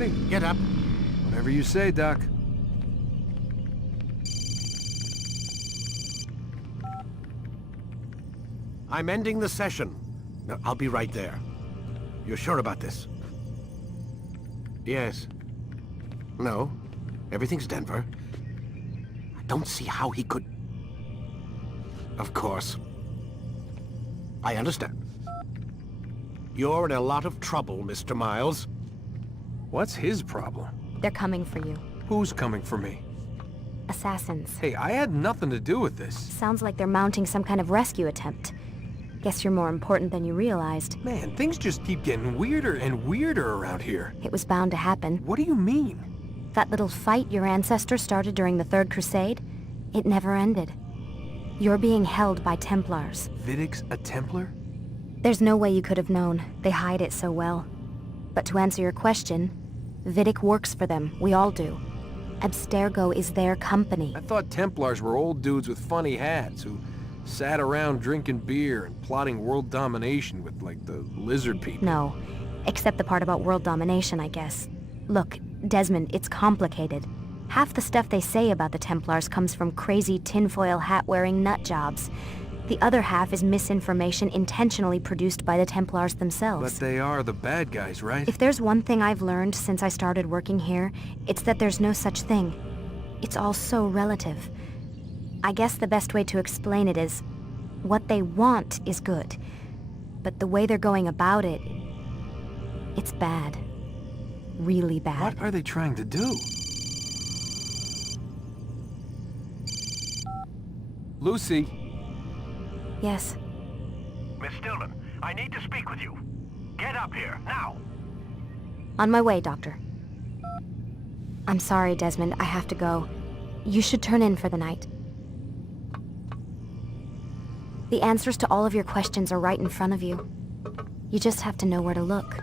already? Get up. Whatever you say, Doc. I'm ending the session. No, I'll be right there. You're sure about this? Yes. No. Everything's Denver. I don't see how he could... Of course. I understand. You're in a lot of trouble, Mr. Miles. What's his problem? They're coming for you. Who's coming for me? Assassins. Hey, I had nothing to do with this. Sounds like they're mounting some kind of rescue attempt. Guess you're more important than you realized. Man, things just keep getting weirder and weirder around here. It was bound to happen. What do you mean? That little fight your ancestor started during the Third Crusade, it never ended. You're being held by Templars. Vidic's a Templar? There's no way you could have known. They hide it so well. But to answer your question, Vidic works for them. We all do. Abstergo is their company. I thought Templars were old dudes with funny hats who sat around drinking beer and plotting world domination with, like, the lizard people. No. Except the part about world domination, I guess. Look, Desmond, it's complicated. Half the stuff they say about the Templars comes from crazy tinfoil hat-wearing nut jobs. The other half is misinformation intentionally produced by the Templars themselves. But they are the bad guys, right? If there's one thing I've learned since I started working here, it's that there's no such thing. It's all so relative. I guess the best way to explain it is, what they want is good. But the way they're going about it, it's bad. Really bad. What are they trying to do? Lucy. Yes. Miss Stillman, I need to speak with you. Get up here, now! On my way, Doctor. I'm sorry, Desmond. I have to go. You should turn in for the night. The answers to all of your questions are right in front of you. You just have to know where to look.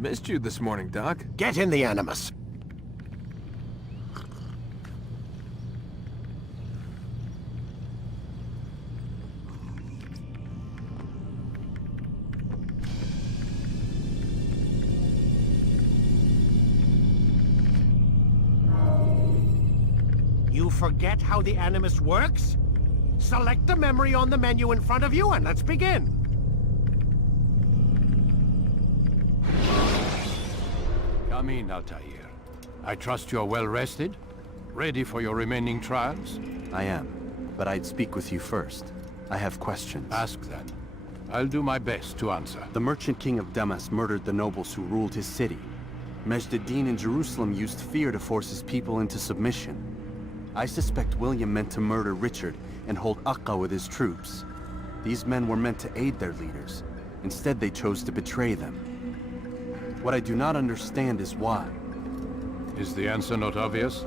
Missed you this morning, Doc. Get in the Animus. You forget how the Animus works? Select the memory on the menu in front of you and let's begin. Come in, Altaïr. I trust you're well rested? Ready for your remaining trials? I am, but I'd speak with you first. I have questions. Ask then. I'll do my best to answer. The merchant king of Damas murdered the nobles who ruled his city. Majd-ad-Din in Jerusalem used fear to force his people into submission. I suspect William meant to murder Richard and hold Akka with his troops. These men were meant to aid their leaders. Instead, they chose to betray them. What I do not understand is why. Is the answer not obvious?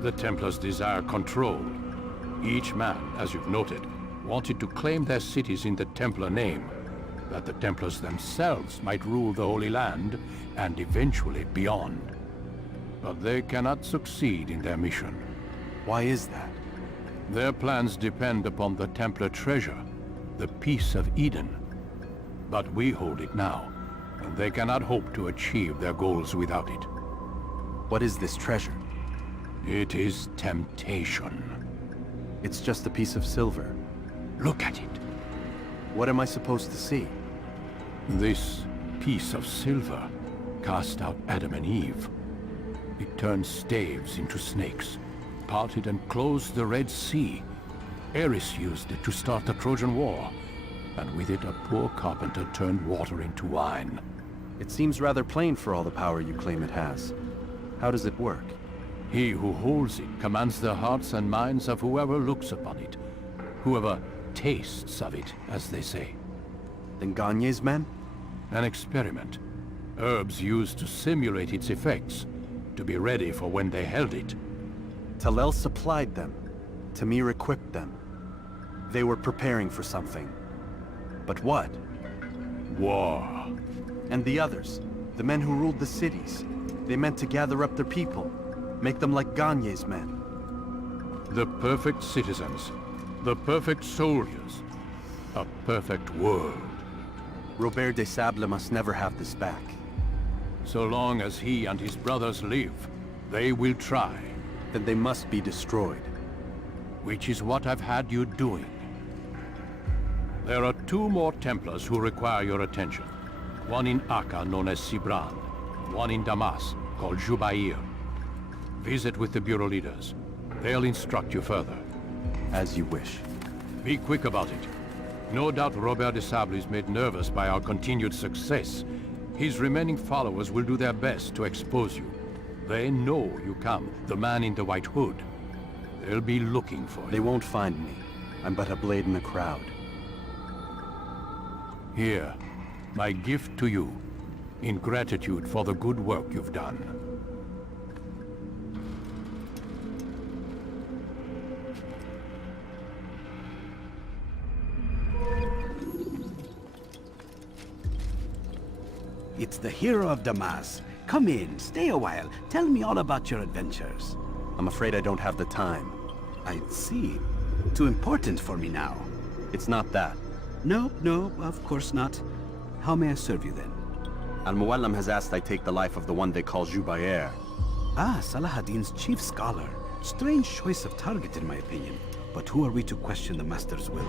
The Templars desire control. Each man, as you've noted, wanted to claim their cities in the Templar name, that the Templars themselves might rule the Holy Land, and eventually beyond. But they cannot succeed in their mission. Why is that? Their plans depend upon the Templar treasure, the Peace of Eden. But we hold it now, and they cannot hope to achieve their goals without it. What is this treasure? It is temptation. It's just a piece of silver. Look at it. What am I supposed to see? This piece of silver cast out Adam and Eve. It turned staves into snakes, parted and closed the Red Sea. Eris used it to start the Trojan War, and with it a poor carpenter turned water into wine. It seems rather plain for all the power you claim it has. How does it work? He who holds it commands the hearts and minds of whoever looks upon it, whoever tastes of it, as they say. Then Gagne's men? An experiment. Herbs used to simulate its effects, to be ready for when they held it. Talel supplied them. Tamir equipped them. They were preparing for something. But what? War. And the others, the men who ruled the cities, they meant to gather up their people, make them like Gagne's men. The perfect citizens. The perfect soldiers. A perfect world. Robert de Sable must never have this back. So long as he and his brothers live, they will try. Then they must be destroyed. Which is what I've had you doing. There are 2 more Templars who require your attention. One in Acre, known as Sibran. One in Damas, called Jubair. Visit with the Bureau leaders. They'll instruct you further. As you wish. Be quick about it. No doubt Robert de Sable is made nervous by our continued success. His remaining followers will do their best to expose you. They know you come, the man in the white hood. They'll be looking for you. They won't find me. I'm but a blade in the crowd. Here, my gift to you, in gratitude for the good work you've done. It's the hero of Damas. Come in, stay a while. Tell me all about your adventures. I'm afraid I don't have the time. I see. Too important for me now. It's not that. No, of course not. How may I serve you then? Al-Muallim has asked I take the life of the one they call Jubair. Ah, Salahadin's chief scholar. Strange choice of target in my opinion. But who are we to question the Master's will?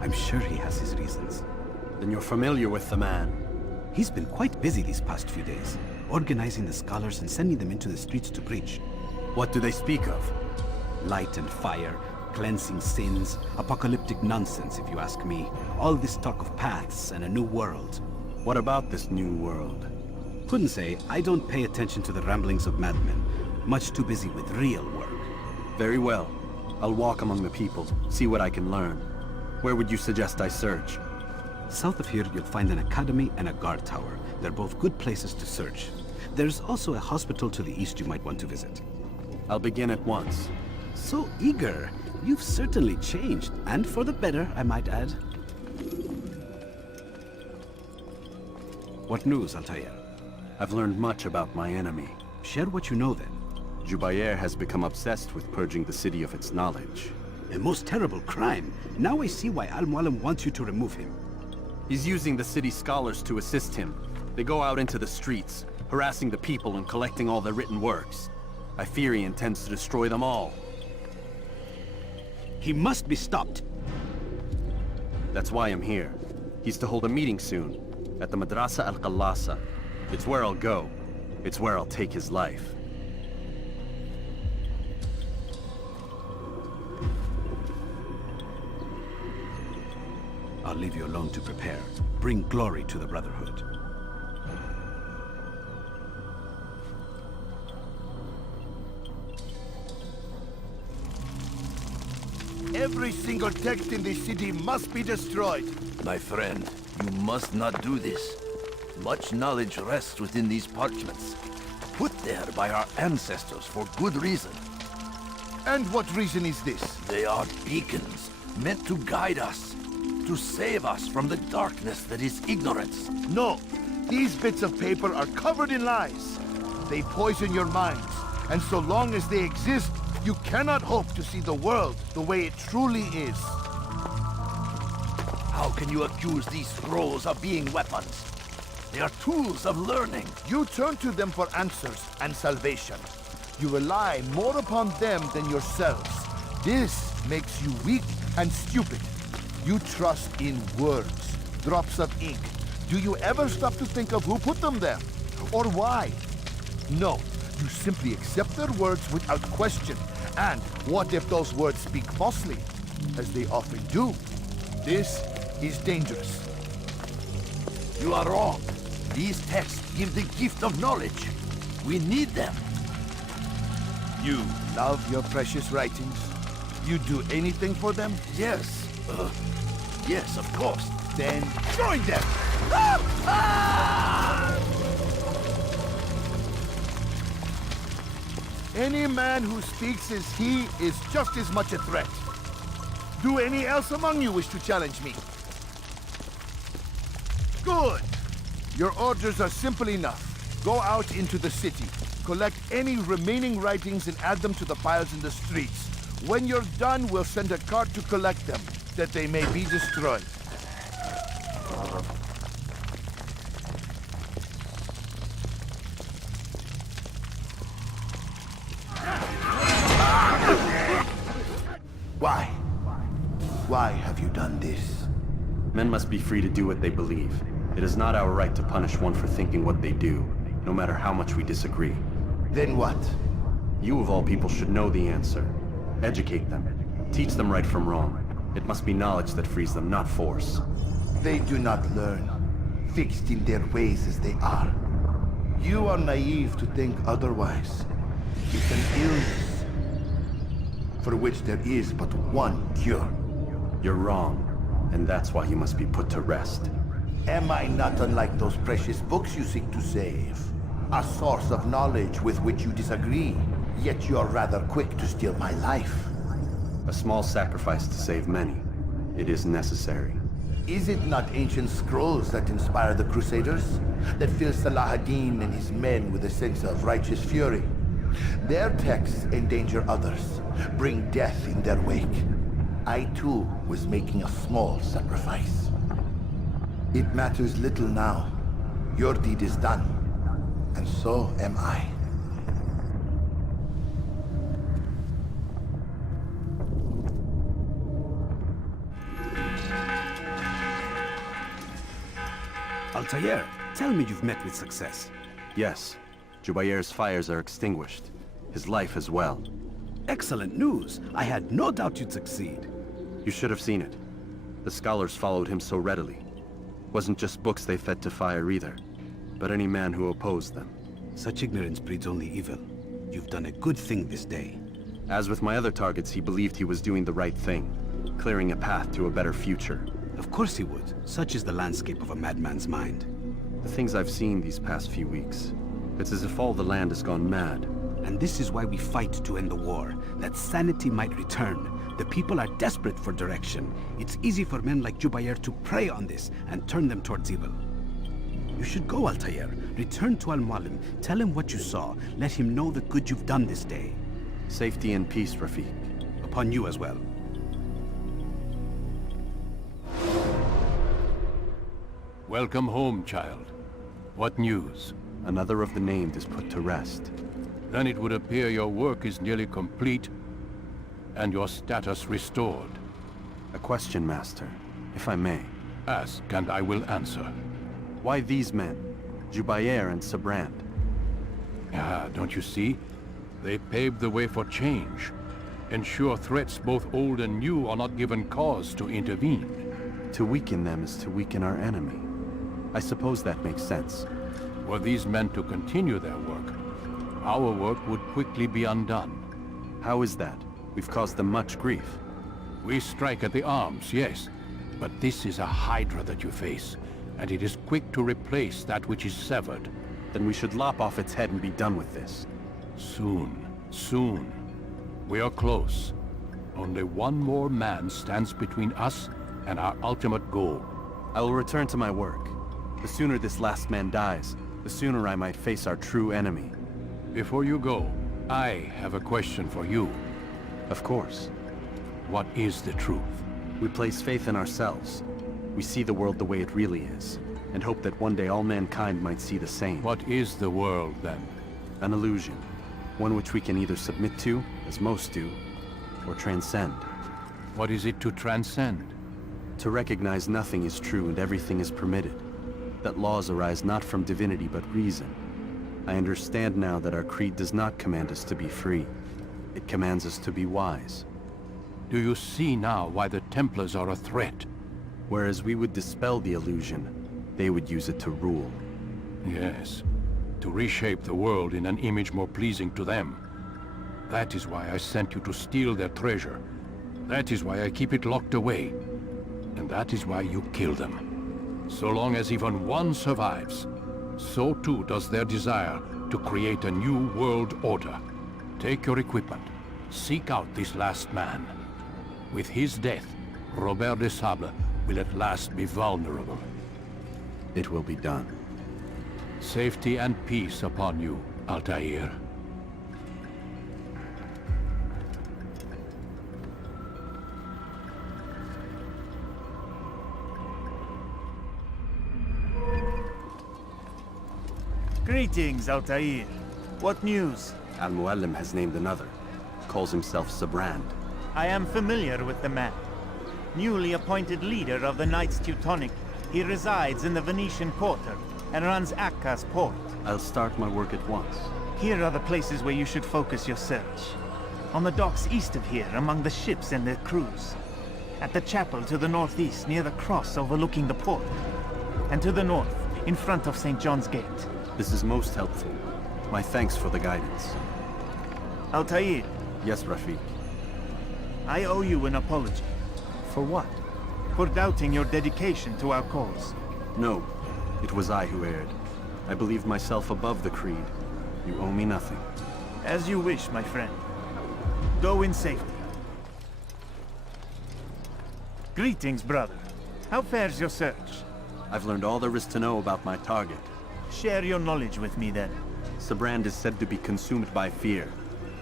I'm sure he has his reasons. Then you're familiar with the man. He's been quite busy these past few days, organizing the scholars and sending them into the streets to preach. What do they speak of? Light and fire, cleansing sins, apocalyptic nonsense if you ask me. All this talk of paths and a new world. What about this new world? Couldn't say. I don't pay attention to the ramblings of madmen. Much too busy with real work. Very well. I'll walk among the people, see what I can learn. Where would you suggest I search? South of here, you'll find an academy and a guard tower. They're both good places to search. There's also a hospital to the east you might want to visit. I'll begin at once. So eager. You've certainly changed, and for the better, I might add. What news, Altaïr? I've learned much about my enemy. Share what you know then. Jubair has become obsessed with purging the city of its knowledge. A most terrible crime. Now I see why Al-Muallim wants you to remove him. He's using the city scholars to assist him. They go out into the streets, harassing the people and collecting all their written works. I fear he intends to destroy them all. He must be stopped. That's why I'm here. He's to hold a meeting soon, at the Madrasa al-Qallasa. It's where I'll go. It's where I'll take his life. I'll leave you alone to prepare. Bring glory to the Brotherhood. Every single text in this city must be destroyed. My friend, you must not do this. Much knowledge rests within these parchments, put there by our ancestors for good reason. And what reason is this? They are beacons, meant to guide us, to save us from the darkness that is ignorance. No, these bits of paper are covered in lies. They poison your minds, and so long as they exist, you cannot hope to see the world the way it truly is. How can you accuse these scrolls of being weapons? They are tools of learning. You turn to them for answers and salvation. You rely more upon them than yourselves. This makes you weak and stupid. You trust in words, drops of ink. Do you ever stop to think of who put them there? Or why? No, you simply accept their words without question. And what if those words speak falsely? As they often do. This is dangerous. You are wrong. These texts give the gift of knowledge. We need them. You love your precious writings? You do anything for them? Yes. Yes, of course. Then join them! Any man who speaks as he is just as much a threat. Do any else among you wish to challenge me? Good! Your orders are simple enough. Go out into the city, collect any remaining writings and add them to the piles in the streets. When you're done, we'll send a cart to collect them, that they may be destroyed. Why? Why have you done this? Men must be free to do what they believe. It is not our right to punish one for thinking what they do, no matter how much we disagree. Then what? You of all people should know the answer. Educate them. Teach them right from wrong. It must be knowledge that frees them, not force. They do not learn, fixed in their ways as they are. You are naive to think otherwise. It's an illness, for which there is but one cure. You're wrong, and that's why you must be put to rest. Am I not unlike those precious books you seek to save? A source of knowledge with which you disagree, yet you're rather quick to steal my life. A small sacrifice to save many. It is necessary. Is it not ancient scrolls that inspire the Crusaders? That fill Salah ad-Din and his men with a sense of righteous fury? Their texts endanger others, bring death in their wake. I too was making a small sacrifice. It matters little now. Your deed is done, and so am I. Altaïr, tell me you've met with success. Yes, Jubayr's fires are extinguished. His life as well. Excellent news. I had no doubt you'd succeed. You should have seen it. The scholars followed him so readily. Wasn't just books they fed to fire either, but any man who opposed them. Such ignorance breeds only evil. You've done a good thing this day. As with my other targets, he believed he was doing the right thing, clearing a path to a better future. Of course he would. Such is the landscape of a madman's mind. The things I've seen these past few weeks, it's as if all the land has gone mad. And this is why we fight to end the war, that sanity might return. The people are desperate for direction. It's easy for men like Jubayr to prey on this and turn them towards evil. You should go, Altaïr. Return to Al-Mualim. Tell him what you saw. Let him know the good you've done this day. Safety and peace, Rafiq. Upon you as well. Welcome home, child. What news? Another of the named is put to rest. Then it would appear your work is nearly complete and your status restored. A question, Master, if I may. Ask and I will answer. Why these men? Jubayr and Sabrand? Ah, don't you see? They paved the way for change. Ensure threats both old and new are not given cause to intervene. To weaken them is to weaken our enemy. I suppose that makes sense. Were these men to continue their work, our work would quickly be undone. How is that? We've caused them much grief. We strike at the arms, yes. But this is a hydra that you face, and it is quick to replace that which is severed. Then we should lop off its head and be done with this. Soon, soon. We are close. Only one more man stands between us and our ultimate goal. I will return to my work. The sooner this last man dies, the sooner I might face our true enemy. Before you go, I have a question for you. Of course. What is the truth? We place faith in ourselves. We see the world the way it really is, and hope that one day all mankind might see the same. What is the world, then? An illusion. One which we can either submit to, as most do, or transcend. What is it to transcend? To recognize nothing is true and everything is permitted. That laws arise not from divinity but reason. I understand now that our creed does not command us to be free. It commands us to be wise. Do you see now why the Templars are a threat? Whereas we would dispel the illusion, they would use it to rule. Yes, to reshape the world in an image more pleasing to them. That is why I sent you to steal their treasure. That is why I keep it locked away. And that is why you kill them. So long as even one survives, so too does their desire to create a new world order. Take your equipment. Seek out this last man. With his death, Robert de Sable will at last be vulnerable. It will be done. Safety and peace upon you, Altaïr. Greetings, Altaïr. What news? Al-Muallim has named another. Calls himself Sabrand. I am familiar with the man. Newly appointed leader of the Knights Teutonic, he resides in the Venetian Quarter and runs Akka's port. I'll start my work at once. Here are the places where you should focus your search. On the docks east of here, among the ships and their crews. At the chapel to the northeast, near the cross overlooking the port. And to the north, in front of St. John's Gate. This is most helpful. My thanks for the guidance. Altaïr, Yes, Rafiq. I owe you an apology. For what? For doubting your dedication to our cause. No, it was I who erred. I believed myself above the creed. You owe me nothing. As you wish, my friend. Go in safety. Greetings, brother. How fares your search? I've learned all there is to know about my target. Share your knowledge with me, then. Sabrand is said to be consumed by fear,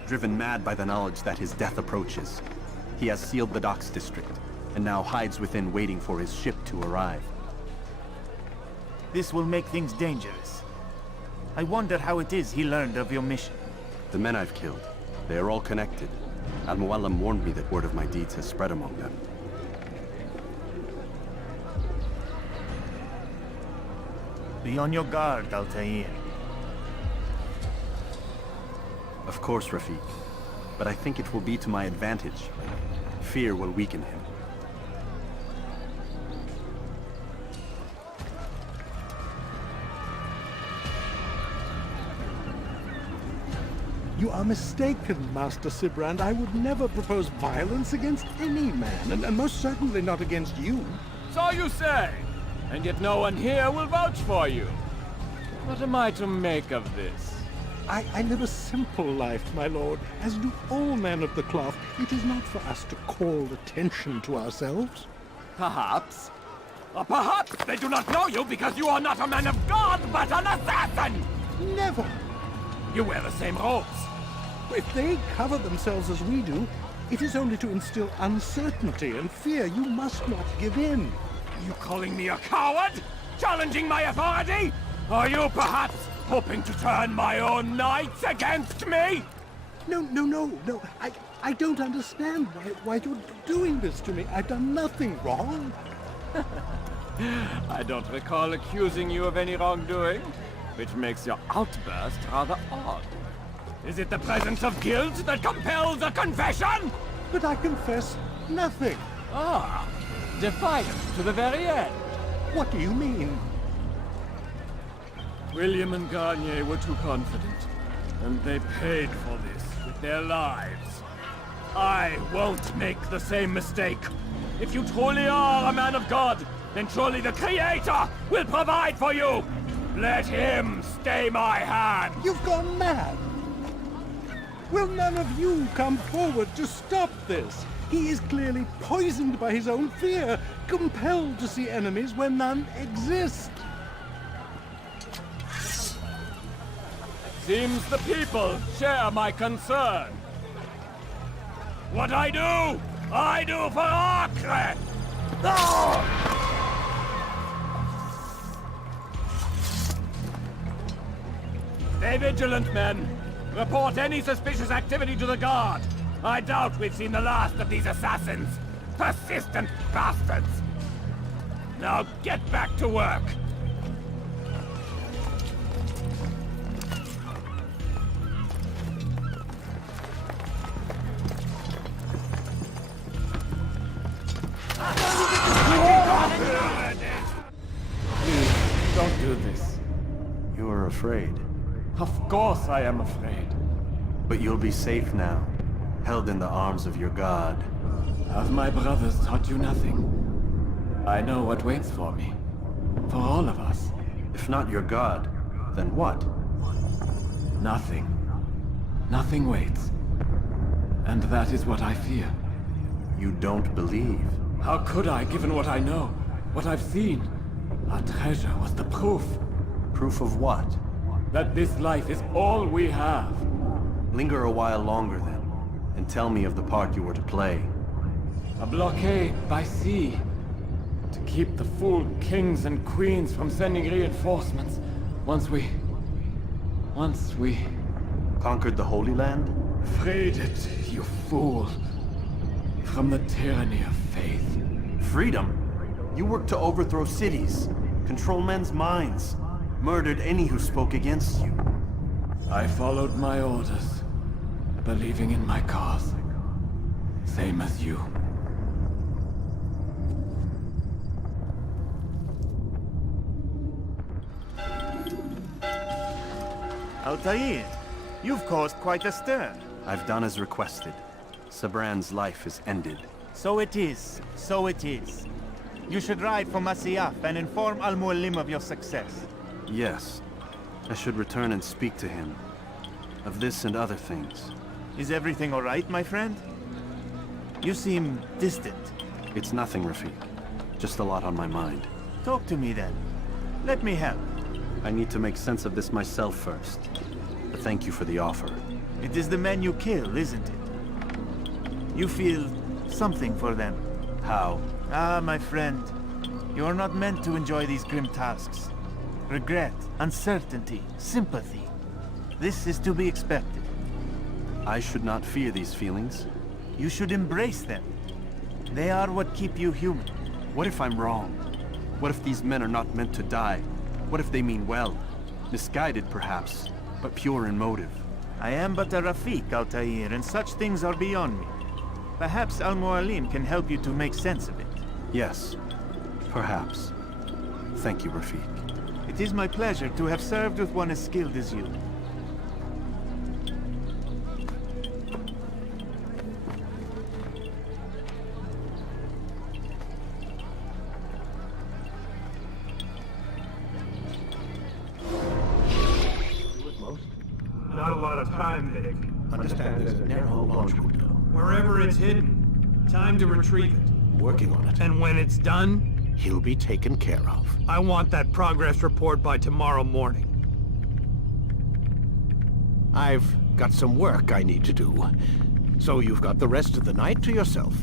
driven mad by the knowledge that his death approaches. He has sealed the docks district, and now hides within waiting for his ship to arrive. This will make things dangerous. I wonder how it is he learned of your mission. The men I've killed, they are all connected. Al-Muallim warned me that word of my deeds has spread among them. Be on your guard, Altaïr. Of course, Rafiq. But I think it will be to my advantage. Fear will weaken him. You are mistaken, Master Sibrand. I would never propose violence against any man, and most certainly not against you. So you say, and yet no one here will vouch for you. What am I to make of this? I live a simple life, my lord, as do all men of the cloth. It is not for us to call attention to ourselves. Perhaps. Or perhaps they do not know you because you are not a man of God, but an assassin! Never! You wear the same robes. If they cover themselves as we do, it is only to instill uncertainty and fear. You must not give in. You calling me a coward? Challenging my authority? Are you perhaps hoping to turn my own knights against me? No. I don't understand why you're doing this to me. I've done nothing wrong. I don't recall accusing you of any wrongdoing, which makes your outburst rather odd. Is it the presence of guilt that compels a confession? But I confess nothing. Ah, defiant to the very end. What do you mean? William and Garnier were too confident, and they paid for this with their lives. I won't make the same mistake. If you truly are a man of God, then surely the Creator will provide for you! Let him stay my hand! You've gone mad! Will none of you come forward to stop this? He is clearly poisoned by his own fear, compelled to see enemies where none exist. Seems the people share my concern. What I do for Acre! Stay vigilant, men. Report any suspicious activity to the guard. I doubt we've seen the last of these assassins. Persistent bastards. Now get back to work. Please, don't do this. You are afraid. Of course I am afraid. But you'll be safe now, held in the arms of your god. Have my brothers taught you nothing? I know what waits for me. For all of us. If not your god, then what? Nothing. Nothing waits. And that is what I fear. You don't believe? How could I, given what I know, what I've seen? Our treasure was the proof. Proof of what? That this life is all we have. Linger a while longer then, and tell me of the part you were to play. A blockade by sea. To keep the fool kings and queens from sending reinforcements. Once we... Conquered the Holy Land? freed it, you fool. From the tyranny of faith. Freedom? You worked to overthrow cities, control men's minds, murdered any who spoke against you. I followed my orders, believing in my cause. Same as you. Altaïr, you've caused quite a stir. I've done as requested. Sabran's life is ended. So it is. So it is. You should ride for Masyaf and inform Al-Mualim of your success. Yes. I should return and speak to him. Of this and other things. Is everything all right, my friend? You seem distant. It's nothing, Rafiq. Just a lot on my mind. Talk to me then. Let me help. I need to make sense of this myself first. But thank you for the offer. It is the men you kill, isn't it? You feel something for them. How? Ah, my friend. You are not meant to enjoy these grim tasks. Regret, uncertainty, sympathy. This is to be expected. I should not fear these feelings. You should embrace them. They are what keep you human. What if I'm wrong? What if these men are not meant to die? What if they mean well? Misguided, perhaps, but pure in motive. I am but a Rafiq, Altaïr, and such things are beyond me. Perhaps Al-Mualim can help you to make sense of it. Yes, perhaps. Thank you, Rafiq. It is my pleasure to have served with one as skilled as you. Not a lot of time, Vic. Understand there's a narrow launch window. Wherever it's hidden, time to retrieve it. Working on it. And when it's done, He'll be taken care of. I want that progress report by tomorrow morning. I've got some work I need to do. So you've got the rest of the night to yourself.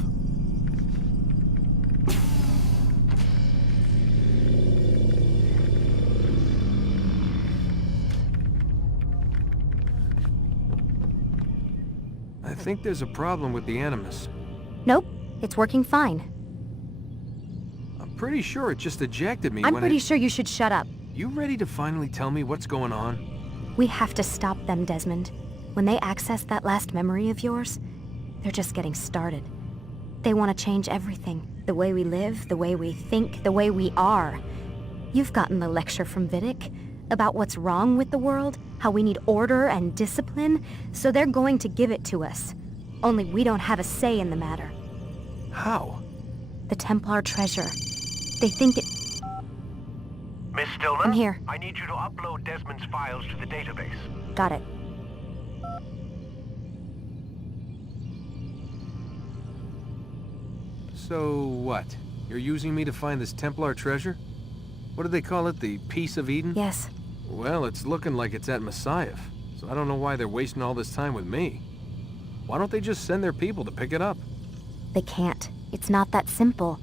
I think there's a problem with the Animus. Nope, it's working fine. I'm pretty sure it just ejected me I'm when pretty sure you should shut up. You ready to finally tell me what's going on? We have to stop them, Desmond. When they access that last memory of yours, they're just getting started. They want to change everything. The way we live, the way we think, the way we are. You've gotten the lecture from Vidic about what's wrong with the world, how we need order and discipline, so they're going to give it to us. Only we don't have a say in the matter. How? The Templar treasure. They think it... Miss Stillman? I'm here. I need you to upload Desmond's files to the database. Got it. So what? You're using me to find this Templar treasure? What do they call it? The Peace of Eden? Yes. Well, it's looking like it's at Masyaf, so I don't know why they're wasting all this time with me. Why don't they just send their people to pick it up? They can't. It's not that simple.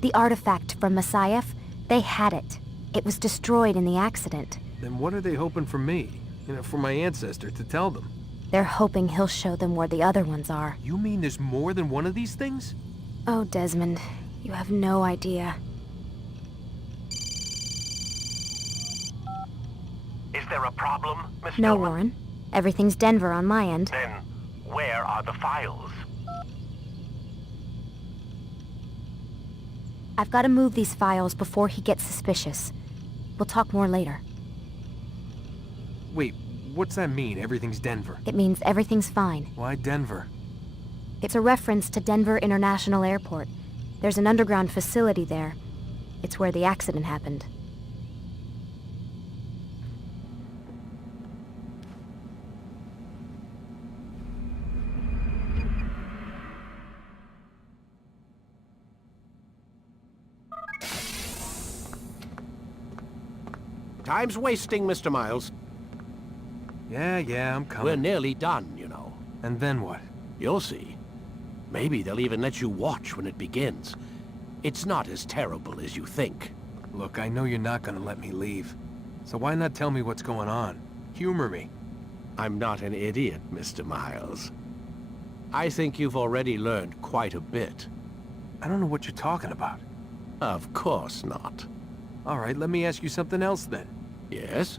The artifact from Masyaf, they had it. It was destroyed in the accident. Then what are they hoping for me? You know, for my ancestor to tell them? They're hoping he'll show them where the other ones are. You mean there's more than one of these things? Oh, Desmond, you have no idea. Is there a problem, Miss No, Stillman? Warren. Everything's Denver on my end. Then, where are the files? I've got to move these files before he gets suspicious. We'll talk more later. Wait, what's that mean, everything's Denver? It means everything's fine. Why Denver? It's a reference to Denver International Airport. There's an underground facility there. It's where the accident happened. Time's wasting, Mr. Miles. Yeah, I'm We're coming. nearly done, you know. And then what? You'll see. Maybe they'll even let you watch when it begins. It's not as terrible as you think. Look, I know you're not gonna let me leave. So why not tell me what's going on? Humor me. I'm not an idiot, Mr. Miles. I think you've already learned quite a bit. I don't know what you're talking about. Of course not. All right, let me ask you something else then. Yes?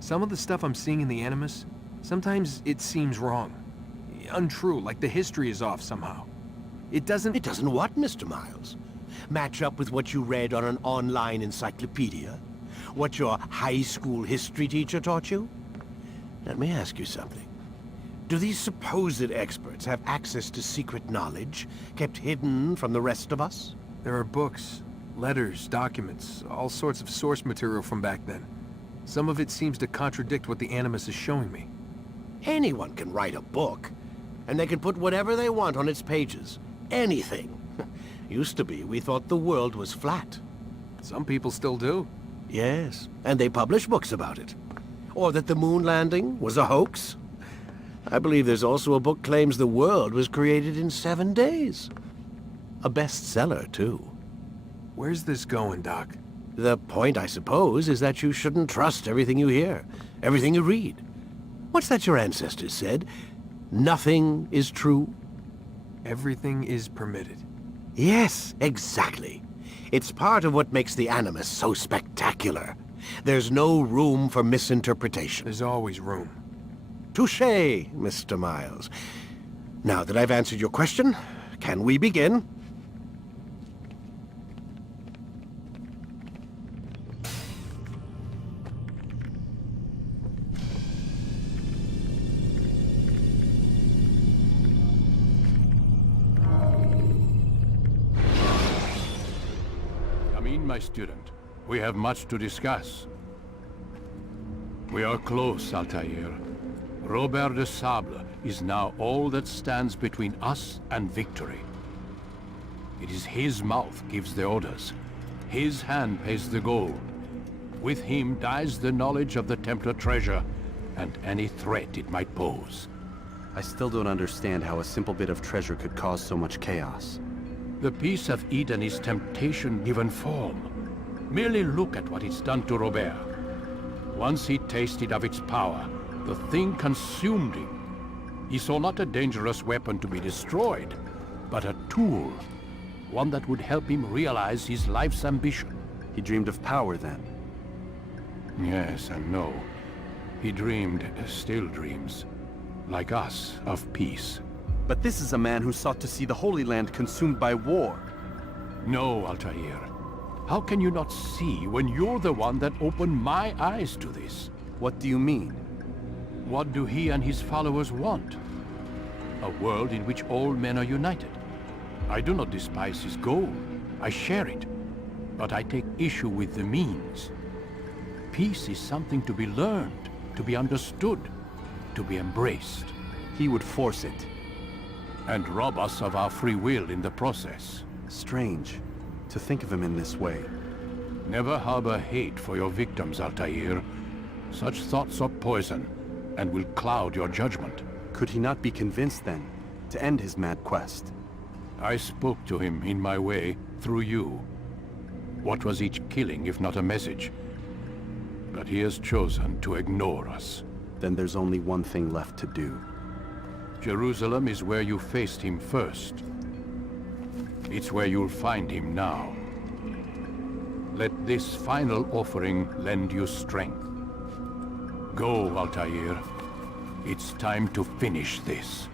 Some of the stuff I'm seeing in the Animus, sometimes it seems wrong. Untrue, like the history is off somehow. It doesn't... It doesn't what, Mr. Miles? Match up with what you read on an online encyclopedia? What your high school history teacher taught you? Let me ask you something. Do these supposed experts have access to secret knowledge, kept hidden from the rest of us? There are books, letters, documents, all sorts of source material from back then. Some of it seems to contradict what the Animus is showing me. Anyone can write a book, and they can put whatever they want on its pages. Anything. Used to be, we thought the world was flat. Some people still do. Yes, and they publish books about it. Or that the moon landing was a hoax. I believe there's also a book claims the world was created in 7 days. A bestseller, too. Where's this going, Doc? The point, I suppose, is that you shouldn't trust everything you hear, everything you read. What's that your ancestors said? Nothing is true? Everything is permitted. Yes, exactly. It's part of what makes the Animus so spectacular. There's no room for misinterpretation. There's always room. Touché, Mr. Miles. Now that I've answered your question, can we begin? Come in, my student. We have much to discuss. We are close, Altaïr. Robert de Sable is now all that stands between us and victory. It is his mouth gives the orders. His hand pays the gold. With him dies the knowledge of the Templar treasure and any threat it might pose. I still don't understand how a simple bit of treasure could cause so much chaos. The Peace of Eden is temptation given form. Merely look at what it's done to Robert. Once he tasted of its power, the thing consumed him. He saw not a dangerous weapon to be destroyed, but a tool. One that would help him realize his life's ambition. He dreamed of power then. Yes and no. He dreamed, still dreams, like us, of peace. But this is a man who sought to see the Holy Land consumed by war. No, Altaïr. How can you not see when you're the one that opened my eyes to this? What do you mean? What do he and his followers want? A world in which all men are united. I do not despise his goal. I share it. But I take issue with the means. Peace is something to be learned, to be understood, to be embraced. He would force it. And rob us of our free will in the process. Strange, to think of him in this way. Never harbor hate for your victims, Altaïr. Such thoughts are poison, and will cloud your judgment. Could he not be convinced, then, to end his mad quest? I spoke to him in my way, through you. What was each killing if not a message? But he has chosen to ignore us. Then there's only one thing left to do. Jerusalem is where you faced him first. It's where you'll find him now. Let this final offering lend you strength. Go, Altaïr. It's time to finish this.